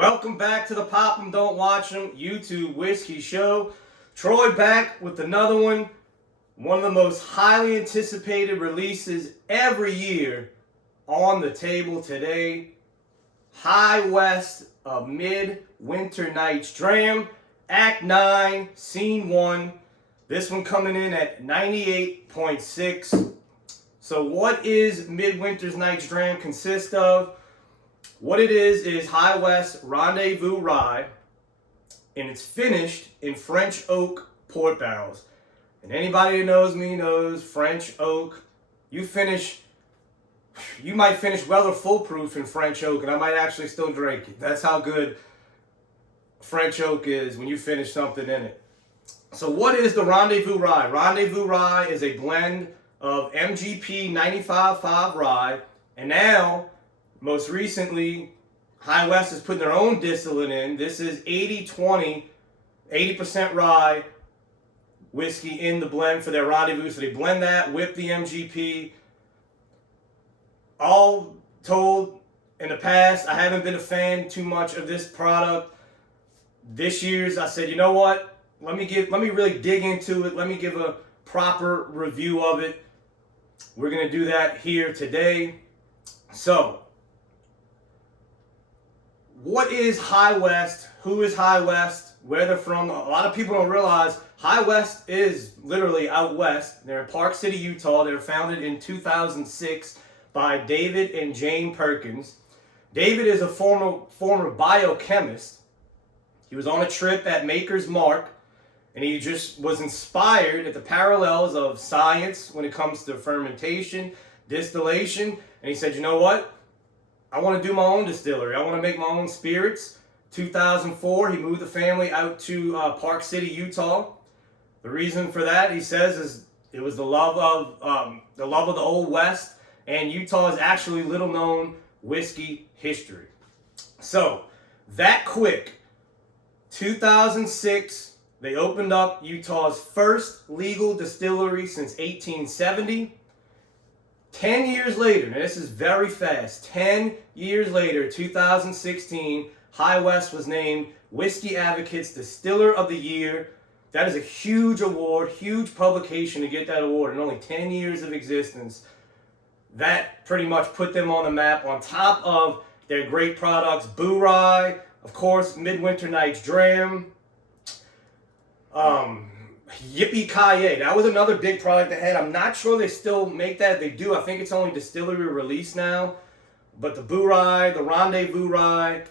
Welcome back to the Pop 'em Don't Watch 'em YouTube Whiskey Show. Troy back with another one. One of the most highly anticipated releases every year on the table today. High West of Midwinter Night's Dram, Act 9, Scene 1. This one coming in at 98.6. So what is Midwinter's Night's Dram consist of? What it is High West Rendezvous Rye, and it's finished in French oak port barrels. And anybody who knows me knows French oak. You might finish Weller foolproof in French oak, and I might actually still drink it. That's how good French oak is when you finish something in it. So what is the Rendezvous Rye? Rendezvous Rye is a blend of MGP 95.5 rye, and now, most recently, High West is putting their own distillate in. This is 80-20, 80% rye whiskey in the blend for their Rendezvous. So they blend that with the MGP. All told, in the past, I haven't been a fan too much of this product. This year's, I said, you know what? Let me really dig into it. Let me give a proper review of it. We're going to do that here today. So, what is High West? Who is High West? Where they're from? A lot of people don't realize High West is literally out west. They're in Park City, Utah. They were founded in 2006 by David and Jane Perkins. David is a former biochemist. He was on a trip at Maker's Mark, and he just was inspired at the parallels of science when it comes to fermentation, distillation, and he said, you know what? I want to do my own distillery. I want to make my own spirits. 2004, he moved the family out to Park City, Utah. The reason for that, he says, is it was the love of the Old West, and Utah's actually little known whiskey history. So that quick, 2006, they opened up Utah's first legal distillery since 1870. 10 years later, now this is very fast, 10 years later, 2016, High West was named Whiskey Advocate's Distiller of the Year. That is a huge award, huge publication to get that award in only 10 years of existence. That pretty much put them on the map on top of their great products, Boo Rye, of course, Midwinter Night's Dram, Yippee-Ki-Yay. That was another big product they had. I'm not sure they still make that. They do. I think it's only distillery release now. But the Boo Rye, the Rendezvous Rye,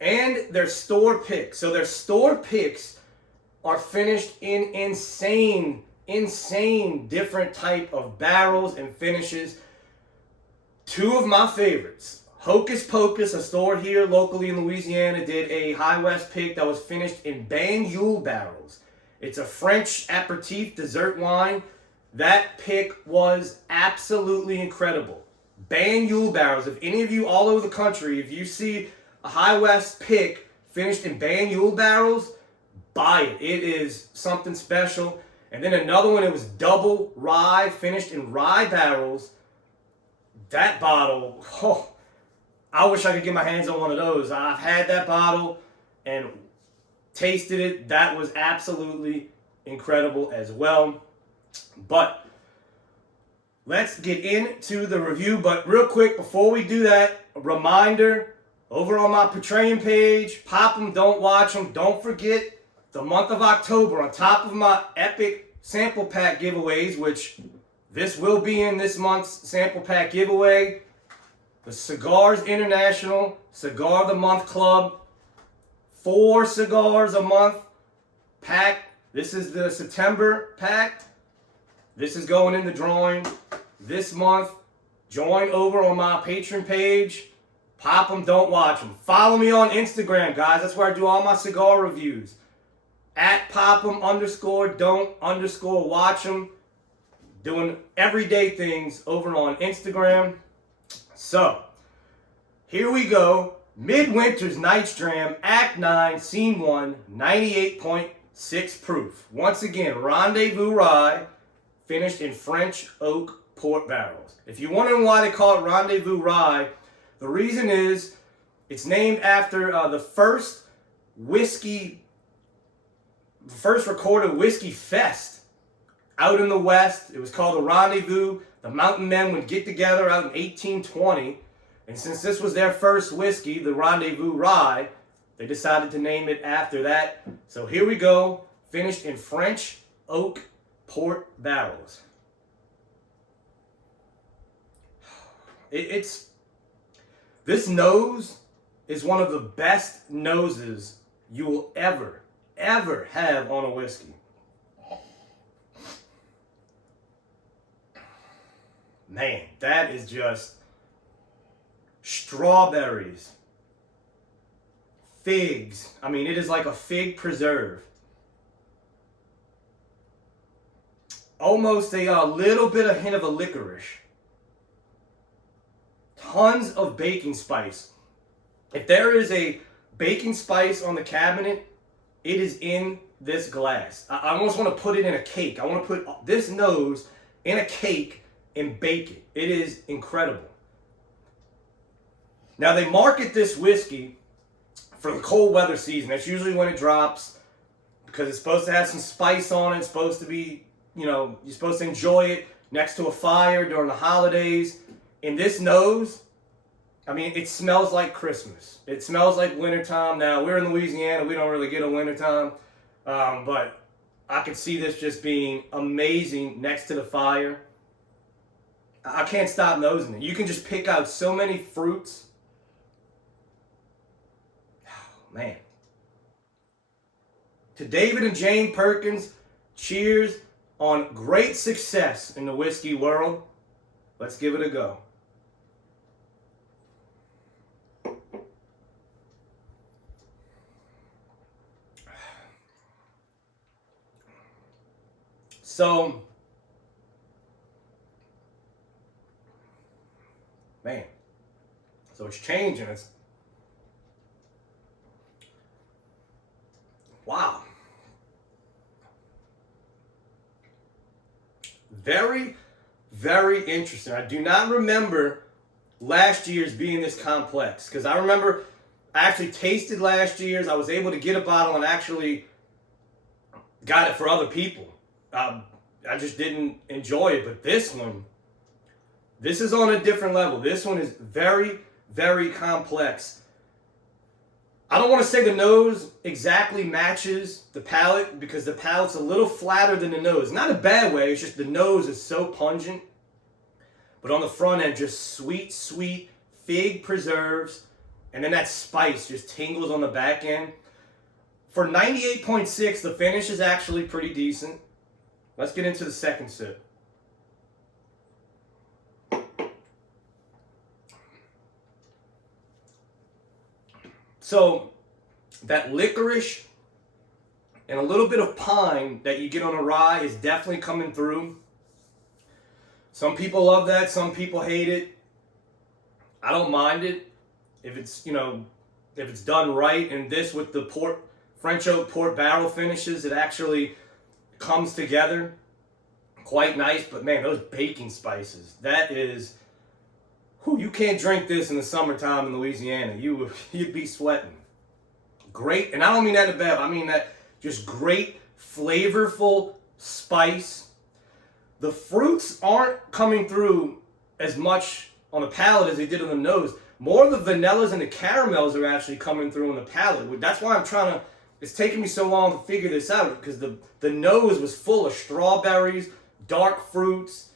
and their store picks. So their store picks are finished in insane different type of barrels and finishes. Two of my favorites. Hocus Pocus, a store here locally in Louisiana, did a High West pick that was finished in Banyule barrels. It's a French aperitif dessert wine. That pick was absolutely incredible. Banyule barrels. If any of you all over the country, if you see a High West pick finished in Banyule barrels, buy it. It is something special. And then another one, it was double rye, finished in rye barrels. That bottle, I wish I could get my hands on one of those. I've had that bottle and tasted it. That was absolutely incredible as well. But let's get into the review. But real quick, before we do that, a reminder, over on my Patreon page, Pop 'em, Don't Watch 'em. Don't forget, the month of October, on top of my epic sample pack giveaways, which this will be in this month's sample pack giveaway, the Cigars International Cigar of the Month Club, 4 cigars a month pack. This is the September pack. This is going in the drawing this month. Join over on my Patreon page. Pop 'em, Don't Watch 'em. Follow me on Instagram, guys. That's where I do all my cigar reviews. At Pop 'em _don't_watch 'em. Doing everyday things over on Instagram. So, here we go. Midwinter's Night's Dram, Act 9, Scene 1, 98.6 proof. Once again, Rendezvous Rye, finished in French oak port barrels. If you're wondering why they call it Rendezvous Rye, the reason is It's named after the first recorded whiskey fest out in the West. It was called the Rendezvous. The mountain men would get together out in 1820. And since this was their first whiskey, the Rendezvous Rye, they decided to name it after that. So here we go, finished in French oak port barrels. This nose is one of the best noses you will ever have on a whiskey. Man, that is just strawberries, figs. I mean, it is like a fig preserve. Almost a little bit of hint of a licorice. Tons of baking spice. If there is a baking spice on the cabinet, it is in this glass. I almost want to put it in a cake. I want to put this nose in a cake and bake it. It is incredible. Now they market this whiskey for the cold weather season. That's usually when it drops because it's supposed to have some spice on it. It's supposed to be, you're supposed to enjoy it next to a fire during the holidays. And this nose, I mean, it smells like Christmas. It smells like wintertime. Now, we're in Louisiana. We don't really get a wintertime. But I could see this just being amazing next to the fire. I can't stop nosing it. You can just pick out so many fruits. Oh, man. To David and Jane Perkins, cheers on great success in the whiskey world. Let's give it a go. So, man, so it's changing. Wow. Very, very interesting. I do not remember last year's being this complex because I remember I actually tasted last year's. I was able to get a bottle and actually got it for other people. I just didn't enjoy it, but this is on a different level. This one is very, very complex. I don't want to say the nose exactly matches the palate because the palate's a little flatter than the nose. Not a bad way, it's just the nose is so pungent. But on the front end, just sweet, sweet fig preserves. And then that spice just tingles on the back end. For 98.6, the finish is actually pretty decent. Let's get into the second sip. So, that licorice and a little bit of pine that you get on a rye is definitely coming through. Some people love that, some people hate it. I don't mind it if it's, if it's done right. And this with the French oak port barrel finishes, it actually comes together quite nice. But man, those baking spices, that is, you can't drink this in the summertime in Louisiana. You'd be sweating. Great, and I don't mean that in a bad, I mean that just great, flavorful spice. The fruits aren't coming through as much on the palate as they did on the nose. More of the vanillas and the caramels are actually coming through on the palate. That's why it's taking me so long to figure this out, because the nose was full of strawberries, dark fruits.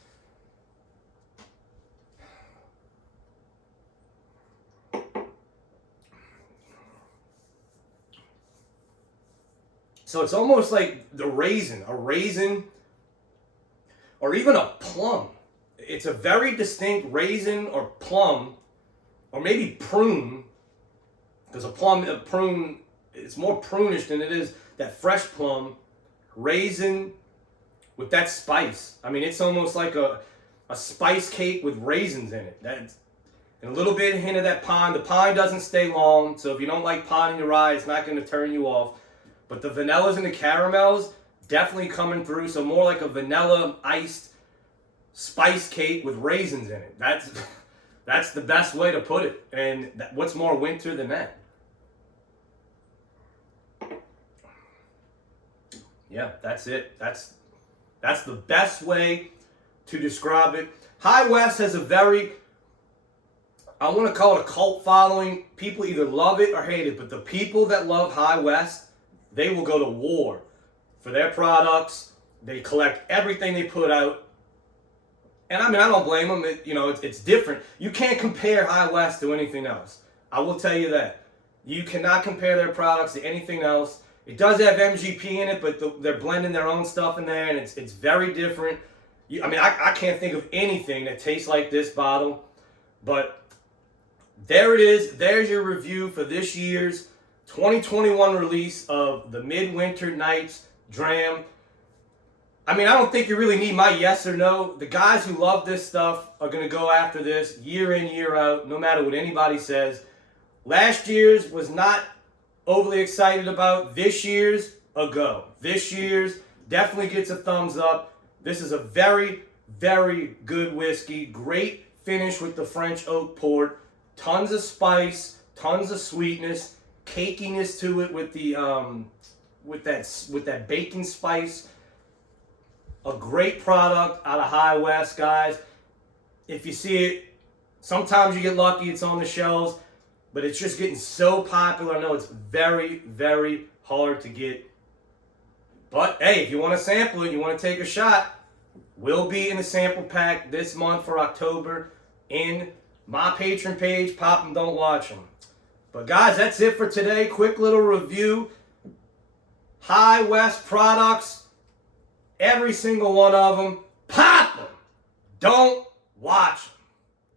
So it's almost like a raisin, or even a plum. It's a very distinct raisin or plum, or maybe prune, because a prune, it's more prunish than it is that fresh plum. Raisin with that spice. I mean, it's almost like a spice cake with raisins in it. And a little bit hint of that pine. The pine doesn't stay long, so if you don't like pine in your rye, it's not going to turn you off. But the vanillas and the caramels definitely coming through. So more like a vanilla iced spice cake with raisins in it. That's the best way to put it. And what's more winter than that? Yeah, that's it. That's the best way to describe it. High West has a very, I want to call it a cult following. People either love it or hate it, but the people that love High West, they will go to war for their products. They collect everything they put out. And I mean, I don't blame them. It's different. You can't compare High West to anything else. I will tell you that. You cannot compare their products to anything else. It does have MGP in it, but they're blending their own stuff in there, and it's very different. I can't think of anything that tastes like this bottle. But there it is. There's your review for this year's 2021 release of the Midwinter Nights Dram. I don't think you really need my yes or no. The guys who love this stuff are going to go after this year in, year out, no matter what anybody says. Last year's was not overly excited about. This year's a go. This year's definitely gets a thumbs up. This is a very, very good whiskey. Great finish with the French oak port. Tons of spice, tons of sweetness, cakiness to it with the with that baking spice. A great product out of High West, guys. If you see it, sometimes you get lucky, it's on the shelves, but it's just getting so popular. I know it's very, very hard to get. But hey, if you want to sample it, you want to take a shot, we'll be in the sample pack this month for October in my Patreon page. Pop them, don't watch them. But guys, that's it for today. Quick little review. High West products. Every single one of them, pop them. Don't watch them.